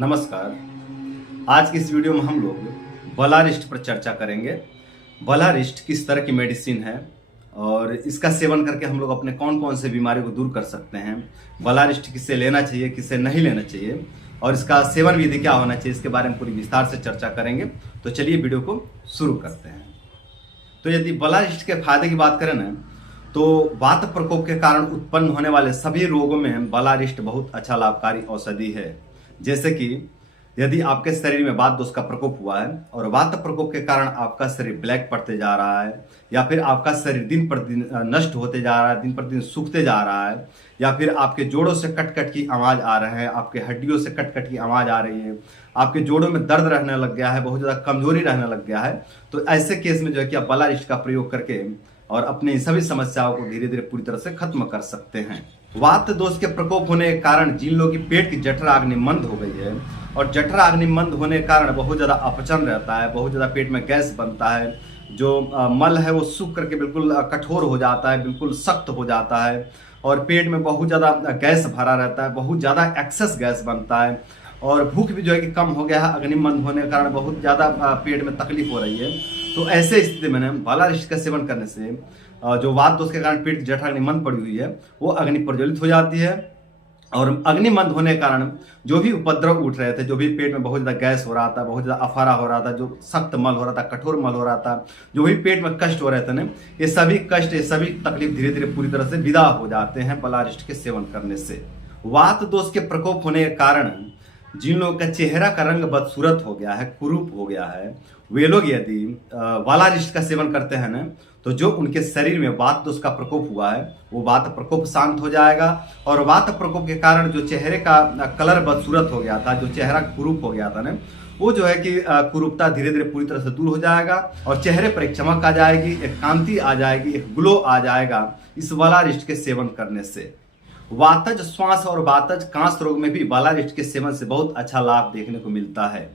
नमस्कार। आज की इस वीडियो में हम लोग बलारिस्ट पर चर्चा करेंगे। बलारिस्ट किस तरह की मेडिसिन है और इसका सेवन करके हम लोग अपने कौन कौन से बीमारी को दूर कर सकते हैं। बलारिस्ट किसे लेना चाहिए, किसे नहीं लेना चाहिए और इसका सेवन विधि क्या होना चाहिए, इसके बारे में पूरी विस्तार से चर्चा करेंगे। तो चलिए वीडियो को शुरू करते हैं। तो यदि बलारिस्ट के फायदे की बात करें ना, तो वात प्रकोप के कारण उत्पन्न होने वाले सभी रोगों में बलारिस्ट बहुत अच्छा लाभकारी औषधि है। जैसे कि यदि आपके शरीर में वात दोष का प्रकोप हुआ है और वात प्रकोप के कारण आपका शरीर ब्लैक पड़ते जा रहा है, या फिर आपका शरीर दिन पर दिन नष्ट होते जा रहा है, दिन पर दिन सूखते जा रहा है, या फिर आपके जोड़ों से कट कट की आवाज़ आ रहे हैं, आपके हड्डियों से कट कट की आवाज़ आ रही है, आपके जोड़ों में दर्द रहने लग गया है, बहुत ज़्यादा कमजोरी रहने लग गया है, तो ऐसे केस में जो है कि आप बलारिस्ट का प्रयोग करके और अपनी सभी समस्याओं को धीरे धीरे पूरी तरह से खत्म कर सकते हैं। वात दोष के प्रकोप होने के कारण जिन लोगों की पेट की जठराग्नि मंद हो गई है और जठराग्नि मंद होने के कारण बहुत ज़्यादा अपचन रहता है, बहुत ज़्यादा पेट में गैस बनता है, जो मल है वो सूख करके बिल्कुल कठोर हो जाता है, बिल्कुल सख्त हो जाता है और पेट में बहुत ज़्यादा गैस भरा रहता है, बहुत ज़्यादा एक्सेस गैस बनता है और भूख भी जो है कि कम हो गया है, अग्निमंद होने के कारण बहुत ज़्यादा पेट में तकलीफ हो रही है। तो ऐसे स्थिति में बलारिस्ट का सेवन करने से जो वात दोष के कारण पेट की जठराग्नि मंद पड़ी हुई है वो अग्नि प्रज्वलित हो जाती है और अग्निमंद होने के कारण जो भी उपद्रव उठ रहे थे, जो भी पेट में बहुत ज़्यादा गैस हो रहा था, बहुत ज़्यादा अफारा हो रहा था, जो सख्त मल हो रहा था, कठोर मल हो रहा था, जो भी पेट में कष्ट हो रहे थे ना, ये सभी कष्ट, ये सभी तकलीफ धीरे धीरे पूरी तरह से विदा हो जाते हैं बलारिस्ट के सेवन करने से। वात दोष के प्रकोप होने के कारण जिन लोगों का चेहरा का रंग बदसूरत हो गया है, कुरूप हो गया है, वे लोग यदि बलारिस्ट का सेवन करते हैं ना, तो जो उनके शरीर में वात दोष का प्रकोप हुआ है वो वात प्रकोप शांत हो जाएगा और वात प्रकोप के कारण जो चेहरे का कलर बदसूरत हो गया था, जो चेहरा कुरूप हो गया था ना, वो जो है कि कुरूपता धीरे धीरे पूरी तरह से दूर हो जाएगा और चेहरे पर एक चमक आ जाएगी, एक कांति आ जाएगी, एक ग्लो आ जाएगा इस बलारिस्ट के सेवन करने से। वातज श्वास और वातज कांस रोग में भी बलारिस्ट के सेवन से बहुत अच्छा लाभ देखने को मिलता है।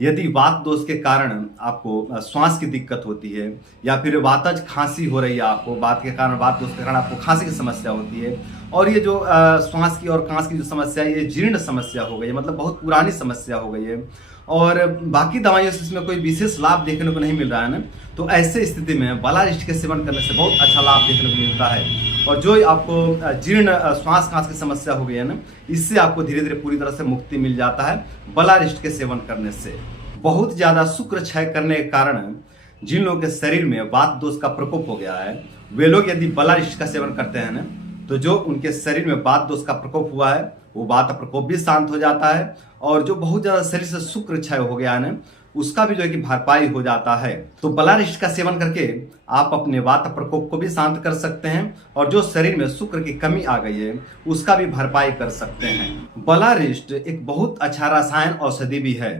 यदि वात दोष के कारण आपको श्वास की दिक्कत होती है या फिर वातज खांसी हो रही है, आपको वात के कारण, वात दोष के कारण आपको खांसी की समस्या होती है और ये जो श्वास की और कांस की जो समस्या है ये जीर्ण समस्या हो गई है, मतलब बहुत पुरानी समस्या हो गई है और बाकी दवाइयों से इसमें कोई विशेष लाभ देखने को नहीं मिल रहा है ना, तो ऐसे स्थिति में बलारिस्ट के सेवन करने से बहुत अच्छा लाभ देखने को मिलता है। और जो आपको जीर्ण श्वास कांस की समस्या हो गई है ना, इससे आपको धीरे धीरे पूरी तरह से मुक्ति मिल जाता है बलारिस्ट के सेवन करने से। बहुत ज़्यादा शुक्र क्षय करने के कारण जिन लोगों के शरीर में वात दोष का प्रकोप हो गया है वे लोग यदि बलारिस्ट का सेवन करते हैं ना, तो जो उनके शरीर में वात दोष का प्रकोप हुआ है वो वात प्रकोप भी शांत हो जाता है और जो बहुत ज़्यादा शरीर से शुक्र क्षय हो गया है ना, उसका भी जो है कि भरपाई हो जाता है। तो बलारिस्ट का सेवन करके आप अपने वात प्रकोप को भी शांत कर सकते हैं और जो शरीर में शुक्र की कमी आ गई है उसका भी भरपाई कर सकते हैं। बलारिस्ट एक बहुत अच्छा रसायन औषधि भी है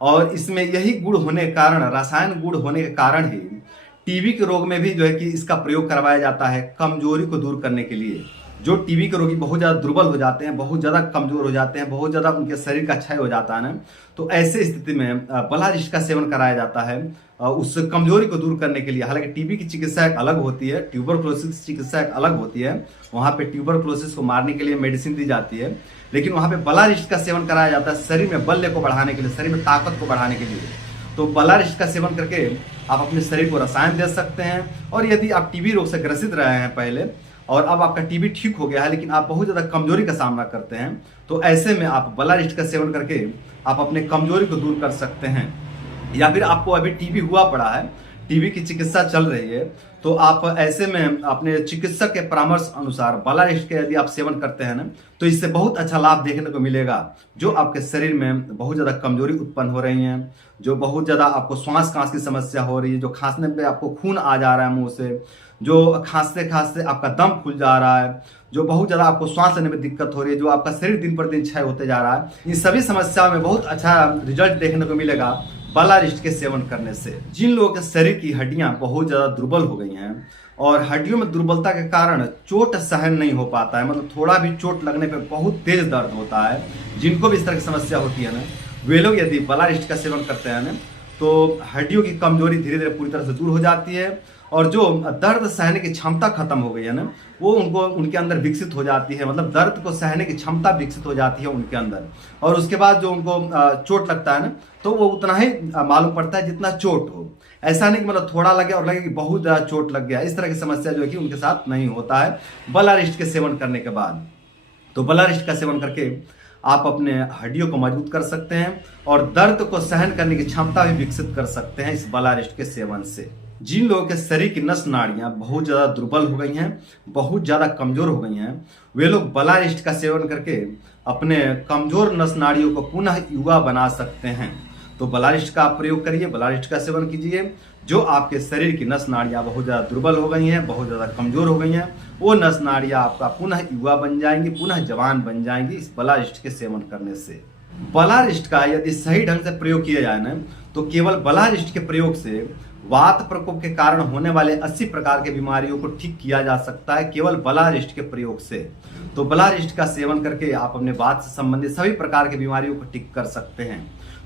और इसमें यही गुण होने के कारण, रसायन गुण होने के कारण ही टीबी के रोग में भी जो है कि इसका प्रयोग करवाया जाता है कमजोरी को दूर करने के लिए। जो टीबी के रोगी बहुत ज़्यादा दुर्बल हो जाते हैं, बहुत ज़्यादा कमजोर हो जाते हैं, बहुत ज़्यादा उनके शरीर का क्षय हो जाता है ना, तो ऐसे स्थिति में बलारिस्ट का सेवन कराया जाता है उस कमजोरी को दूर करने के लिए। हालांकि टीबी की चिकित्सा एक अलग होती है, ट्यूबरक्लोसिस की चिकित्सा एक अलग होती है, वहाँ पे ट्यूबरक्लोसिस को मारने के लिए मेडिसिन दी जाती है, लेकिन वहाँ पे बलारिस्ट का सेवन कराया जाता है शरीर में बल्य को बढ़ाने के लिए, शरीर में ताकत को बढ़ाने के लिए। तो बलारिस्ट का सेवन करके आप अपने शरीर को रसायन दे सकते हैं और यदि आप टीबी रोग से ग्रसित रहे हैं पहले और अब आपका टीबी ठीक हो गया है लेकिन आप बहुत ज़्यादा कमजोरी का सामना करते हैं, तो ऐसे में आप बलारिस्ट का सेवन करके आप अपने कमजोरी को दूर कर सकते हैं। या फिर आपको अभी टीबी हुआ पड़ा है, टीबी की चिकित्सा चल रही है, तो आप ऐसे में अपने चिकित्सक के परामर्श अनुसार बलारिस्ट के यदि आप सेवन करते हैं ना, तो इससे बहुत अच्छा लाभ देखने को मिलेगा। जो आपके शरीर में बहुत ज़्यादा कमजोरी उत्पन्न हो रही है, जो बहुत ज़्यादा आपको श्वास कांस की समस्या हो रही है, जो खांसने पे आपको खून आ जा रहा है मुंह से, जो खांसते खांसते आपका दम फूल जा रहा है, जो बहुत ज़्यादा आपको सांस लेने में दिक्कत हो रही है, जो आपका शरीर दिन पर दिन क्षय होते जा रहा है, इन सभी समस्याओं में बहुत अच्छा रिजल्ट देखने को मिलेगा बलारिस्ट के सेवन करने से। जिन लोगों के शरीर की हड्डियां बहुत ज़्यादा दुर्बल हो गई हैं और हड्डियों में दुर्बलता के कारण चोट सहन नहीं हो पाता है, मतलब थोड़ा भी चोट लगने पे बहुत तेज दर्द होता है, जिनको भी इस तरह की समस्या होती है ना, वे लोग यदि बलारिस्ट का सेवन करते हैं ना, तो हड्डियों की कमजोरी धीरे धीरे पूरी तरह से दूर हो जाती है और जो दर्द सहने की क्षमता खत्म हो गई है ना, वो उनके अंदर विकसित हो जाती है। मतलब दर्द को सहने की क्षमता विकसित हो जाती है उनके अंदर। और उसके बाद जो उनको चोट लगता है ना, तो वो उतना ही मालूम पड़ता है जितना चोट हो। ऐसा नहीं कि मतलब थोड़ा लगे और लगे कि बहुत ज़्यादा चोट लग गया। इस तरह की समस्या जो है कि उनके साथ नहीं होता है बलारिस्ट के सेवन करने के बाद। तो बलारिस्ट का सेवन करके आप अपने हड्डियों को मजबूत कर सकते हैं और दर्द को सहन करने की क्षमता भी विकसित कर सकते हैं इस बलारिस्ट के सेवन से। जिन लोगों के शरीर की नस नाड़ियां बहुत ज़्यादा दुर्बल हो गई हैं, बहुत ज़्यादा कमज़ोर हो गई हैं, वे लोग बलारिस्ट का सेवन करके अपने कमज़ोर नस नाड़ियों को पुनः युवा बना सकते हैं। तो बलारिस्ट का आप प्रयोग करिए, बलारिस्ट का सेवन कीजिए। जो आपके शरीर की नस नाड़ियाँ बहुत ज़्यादा दुर्बल हो गई हैं, बहुत ज़्यादा कमज़ोर हो गई हैं, वो नस नाड़ियाँ आपका पुनः युवा बन जाएंगी, पुनः जवान बन जाएंगी इस बलारिस्ट के सेवन करने से। बलारिस्ट का यदि सही ढंग से प्रयोग किया जाए ना, तो केवल बलारिस्ट के प्रयोग से वात प्रकोप के कारण होने वाले 80 प्रकार के बीमारियों को ठीक किया जा सकता है केवल बलारिस्ट के प्रयोग से। तो बलारिस्ट का सेवन करके आप अपने वात से संबंधित सभी प्रकार की बीमारियों को ठीक कर सकते हैं।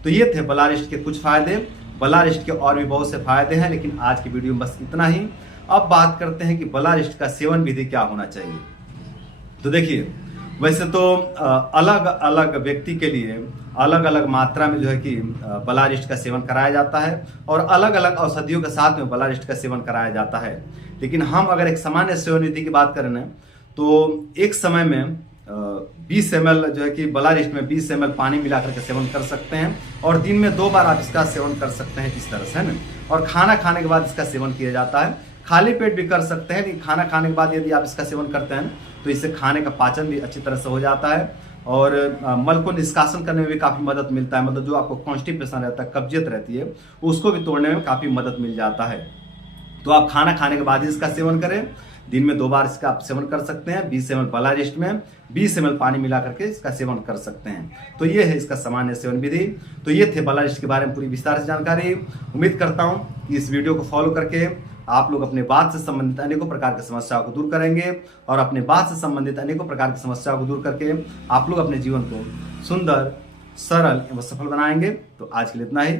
तो ये थे बलारिस्ट के कुछ फायदे। बलारिस्ट के और भी बहुत से फायदे हैं, लेकिन आज की वीडियो में बस इतना ही। अब बात करते हैं कि बलारिस्ट का सेवन विधि क्या होना चाहिए। तो देखिए, वैसे तो अलग अलग व्यक्ति के लिए अलग अलग मात्रा में जो है कि बलारिस्ट का सेवन कराया जाता है और अलग अलग औषधियों के साथ में बलारिस्ट का सेवन कराया जाता है। लेकिन हम अगर एक सामान्य सेवन विधि की बात करें ना, तो एक समय में 20 ml जो है कि बलारिस्ट में 20 ml पानी मिलाकर के सेवन कर सकते हैं और दिन में 2 बार आप इसका सेवन कर सकते हैं इस तरह से, है ना। और खाना खाने के बाद इसका सेवन किया जाता है। खाली पेट भी कर सकते हैं, लेकिन खाना खाने के बाद यदि आप इसका सेवन करते हैं तो इससे खाने का पाचन भी अच्छी तरह से हो जाता है और मल को निष्कासन करने में भी काफ़ी मदद मिलता है। मतलब जो आपको कॉन्स्टिपेशन रहता है, कब्जियत रहती है, उसको भी तोड़ने में काफ़ी मदद मिल जाता है। तो आप खाना खाने के बाद ही इसका सेवन करें। दिन में 2 बार इसका आप सेवन कर सकते हैं। 20 ml बलारिस्ट में 20 ml पानी मिला करके इसका सेवन कर सकते हैं। तो ये है इसका सामान्य सेवन विधि। तो ये थे बलारिस्ट के बारे में पूरी विस्तार से जानकारी। उम्मीद करता हूँ कि इस वीडियो को फॉलो करके आप लोग अपने बात से संबंधित अनेकों प्रकार की समस्याओं को दूर करेंगे और अपने बात से संबंधित अनेकों प्रकार की समस्याओं को दूर करके आप लोग अपने जीवन को सुंदर, सरल एवं सफल बनाएंगे। तो आज के लिए इतना ही।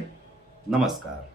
नमस्कार।